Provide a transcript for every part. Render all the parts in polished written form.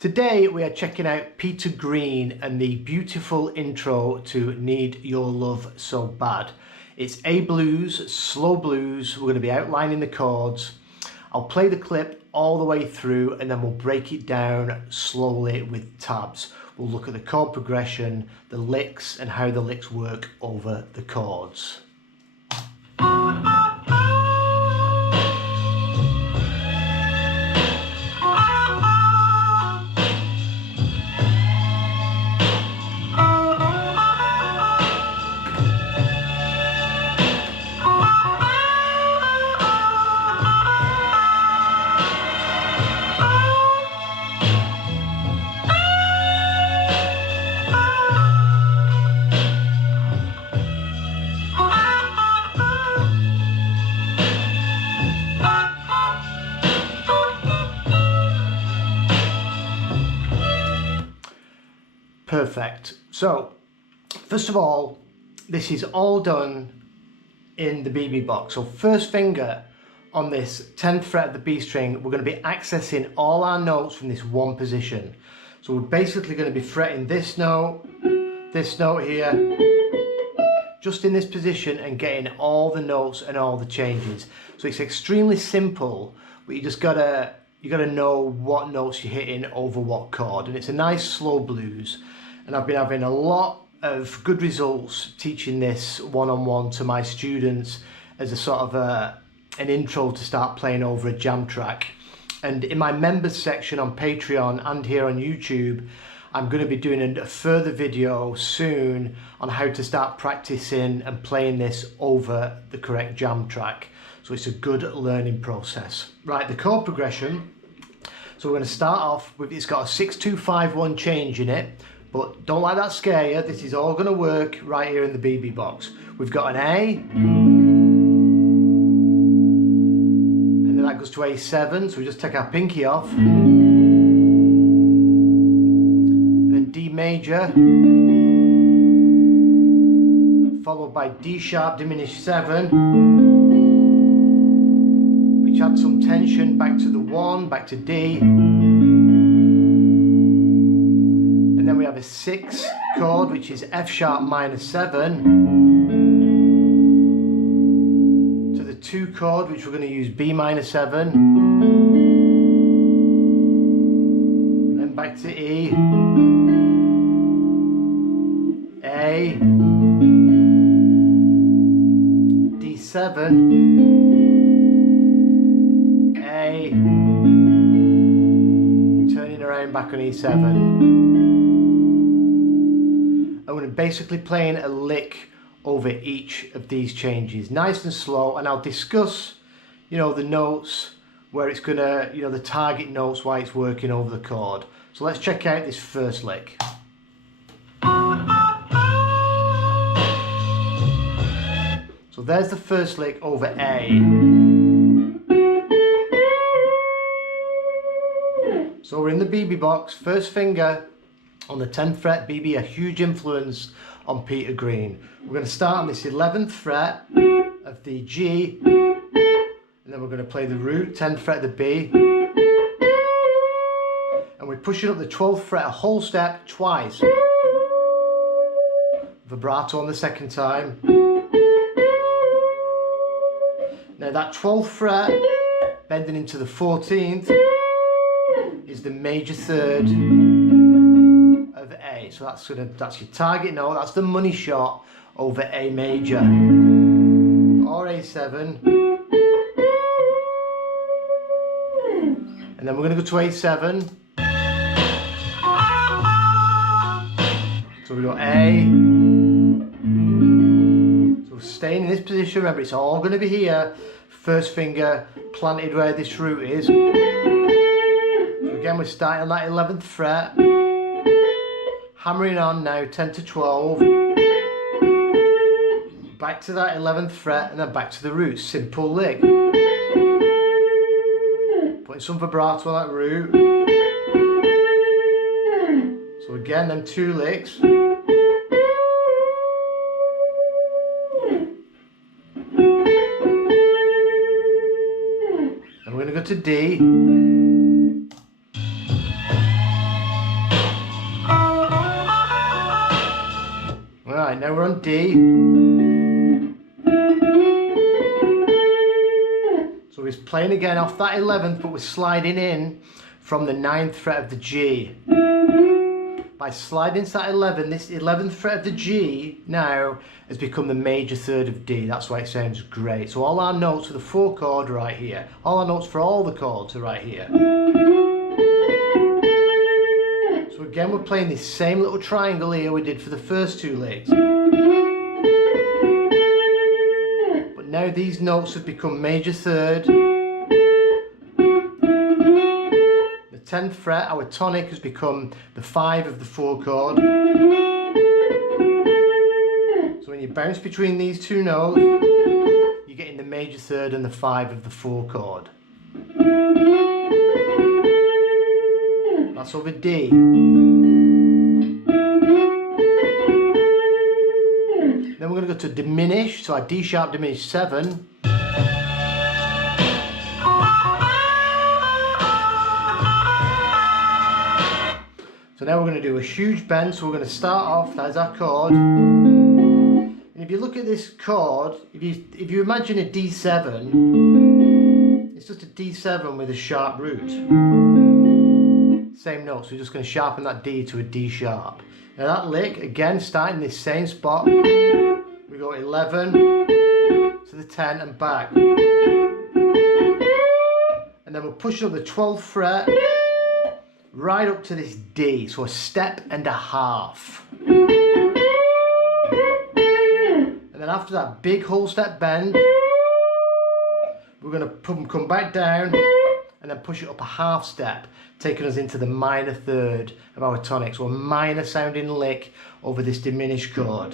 Today we are checking out Peter Green and the beautiful intro to Need Your Love So Bad. It's A blues, slow blues. We're going to be outlining the chords. I'll play the clip all the way through and then we'll break it down slowly with tabs. We'll look at the chord progression, the licks and how the licks work over the chords. Perfect. So, first of all, this is all done in the BB box. So first finger on this 10th fret of the B string, we're going to be accessing all our notes from this one position. So we're basically going to be fretting this note here, just in this position and getting all the notes and all the changes. So it's extremely simple, but you gotta know what notes you're hitting over what chord, and it's a nice slow blues. And I've been having a lot of good results teaching this one-on-one to my students as a sort of an intro to start playing over a jam track. And in my members section on Patreon and here on YouTube, I'm going to be doing a further video soon on how to start practicing and playing this over the correct jam track. So it's a good learning process. Right, the chord progression. So we're going to start off with, it's got a 6-2-5-1 change in it. But don't let that scare you, this is all going to work right here in the BB box. We've got an A, and then that goes to A7, so we just take our pinky off. Then D major, followed by D sharp diminished 7, which adds some tension back to the 1, back to D. Then we have a 6 chord, which is F sharp minor 7, to the 2 chord, which we're going to use B minor 7, then back to E, A, D7, A, turning around back on E7. I'm going to basically playing a lick over each of these changes, nice and slow, and I'll discuss, the notes where it's gonna, the target notes, why it's working over the chord. So let's check out this first lick. So there's the first lick over A. So we're in the BB box, first finger on the 10th fret, BB, a huge influence on Peter Green. We're going to start on this 11th fret of the G, and then we're going to play the root, 10th fret of the B, and we're pushing up the 12th fret a whole step twice. Vibrato on the second time. Now that 12th fret, bending into the 14th, is the major third of A. So that's your target note, that's the money shot over A major or A7, and then we're going to go to A7. So we got A, so staying in this position, remember it's all going to be here, first finger planted where this root is. So again we're starting on that 11th fret, hammering on now 10 to 12, back to that 11th fret and then back to the root, simple lick. Putting some vibrato on that root. So again, them 2 licks. And we're going to go to D. Right, now we're on D. So we're playing again off that 11th, but we're sliding in from the 9th fret of the G. By sliding to that 11, this 11th fret of the G now has become the major third of D. That's why it sounds great. So all our notes for the 4 chord are right here. All our notes for all the chords are right here. So again, we're playing this same little triangle here we did for the first 2 licks. But now these notes have become major third. The 10th fret, our tonic, has become the 5 of the 4 chord. So when you bounce between these 2 notes, you're getting the major third and the 5 of the 4 chord. That's over D. Then we're going to go to diminished, so our D sharp diminished 7. So now we're going to do a huge bend, so we're going to start off, that is our chord. And if you look at this chord, if you imagine a D7, it's just a D7 with a sharp root. Same note, so we're just going to sharpen that D to a D sharp. Now that lick, again starting this same spot, we go 11 to the 10 and back. And then we're pushing up the 12th fret, right up to this D, so a step and a half. And then after that big whole step bend, we're going to come back down and then push it up a half step, taking us into the minor third of our tonic. So a minor sounding lick over this diminished chord.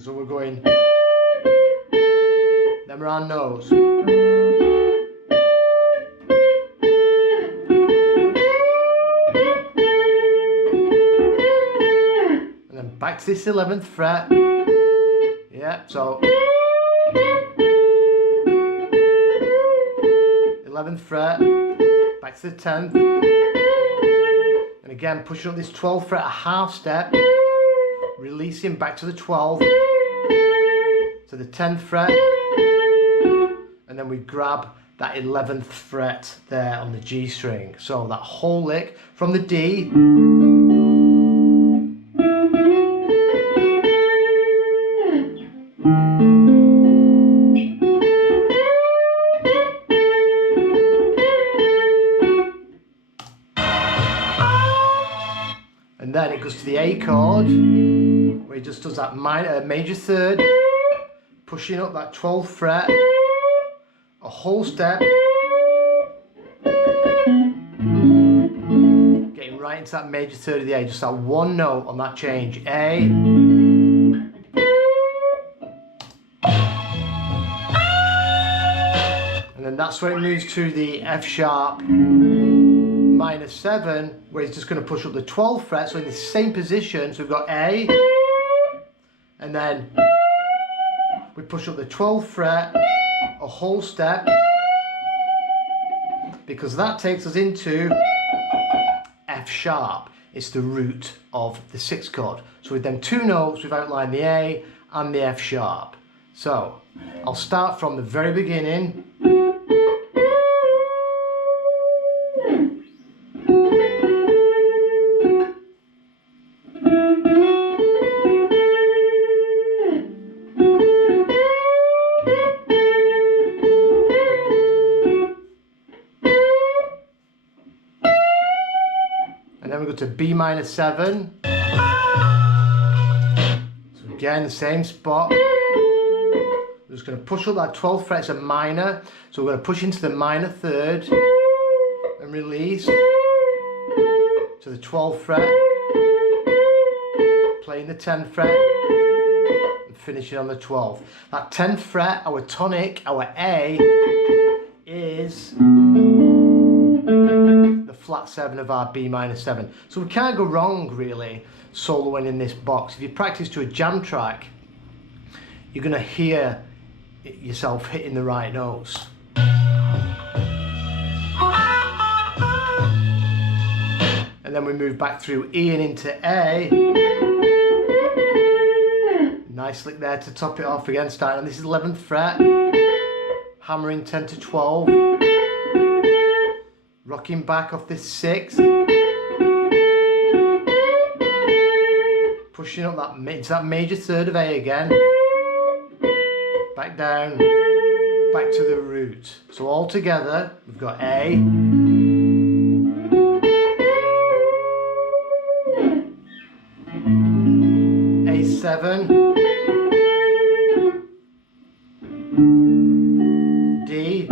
So we're going, then we're on notes. And then back to this 11th fret. Yeah, so 11th fret, back to the 10th, and again pushing up this 12th fret a half step, releasing back to the 12th, to the 10th fret, and then we grab that 11th fret there on the G string. So that whole lick from the D, and then it goes to the A chord, where it just does that major third, pushing up that 12th fret, a whole step, getting right into that major third of the A, just that one note on that change, A, and then that's where it moves to the F sharp minor 7, where it's just going to push up the 12th fret, so in the same position. So we've got A, and then we push up the 12th fret, a whole step, because that takes us into F sharp. It's the root of the 6th chord. So with them 2 notes, we've outlined the A and the F sharp. So I'll start from the very beginning. And then we go to B minor 7. So again, the same spot. We're just going to push up that 12th fret, it's a minor. So we're going to push into the minor third and release to the 12th fret, playing the 10th fret and finishing on the 12th. That 10th fret, our tonic, our A, is the flat 7 of our B minor 7. So we can't go wrong really soloing in this box. If you practice to a jam track, you're going to hear yourself hitting the right notes. And and then we move back through E and into A. Nice lick there to top it off again, starting on this 11th fret, hammering 10 to 12, rocking back off this 6th, pushing up that into that major third of A again, back down, back to the root. So all together we've got A, A7, D,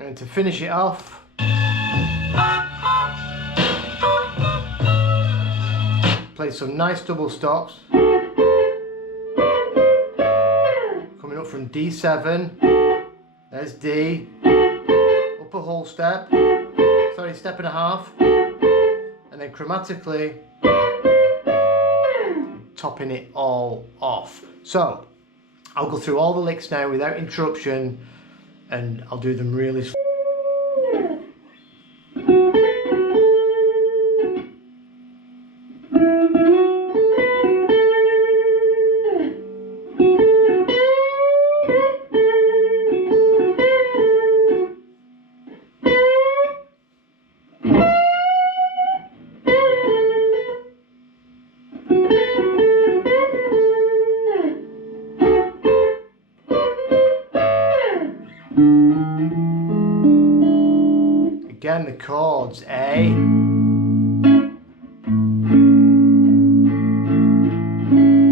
and to finish it off, play some nice double stops, coming up from D7, there's D, up a whole step, sorry, step and a half, and then chromatically topping it all off. So I'll go through all the licks now without interruption, and I'll do them really slow. Again, the chords, A,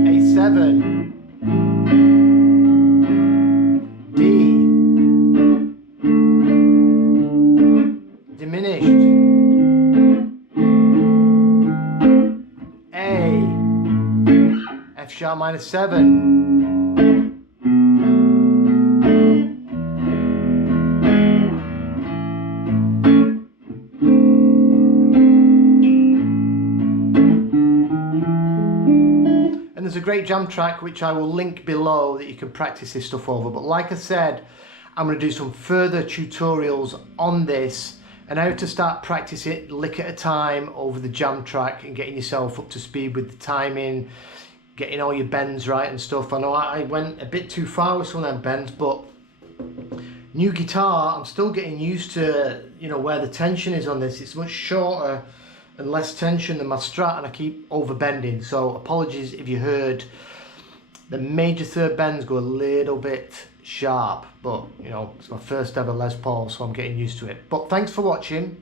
A7, D, diminished, A, F sharp minor 7, there's a great jam track which I will link below that you can practice this stuff over, but like I said, I'm going to do some further tutorials on this and how to start practicing it lick at a time over the jam track and getting yourself up to speed with the timing, getting all your bends right and stuff. I know I went a bit too far with some of them bends, but new guitar, I'm still getting used to, you know, where the tension is on this. It's much shorter and less tension than my Strat, and I keep over bending, so apologies if you heard the major third bends go a little bit sharp, but you know, it's my first ever Les Paul, so I'm getting used to it. But thanks for watching,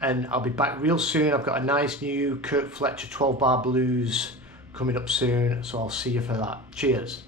and I'll be back real soon. I've got a nice new Kirk Fletcher 12 bar blues coming up soon, so I'll see you for that. Cheers.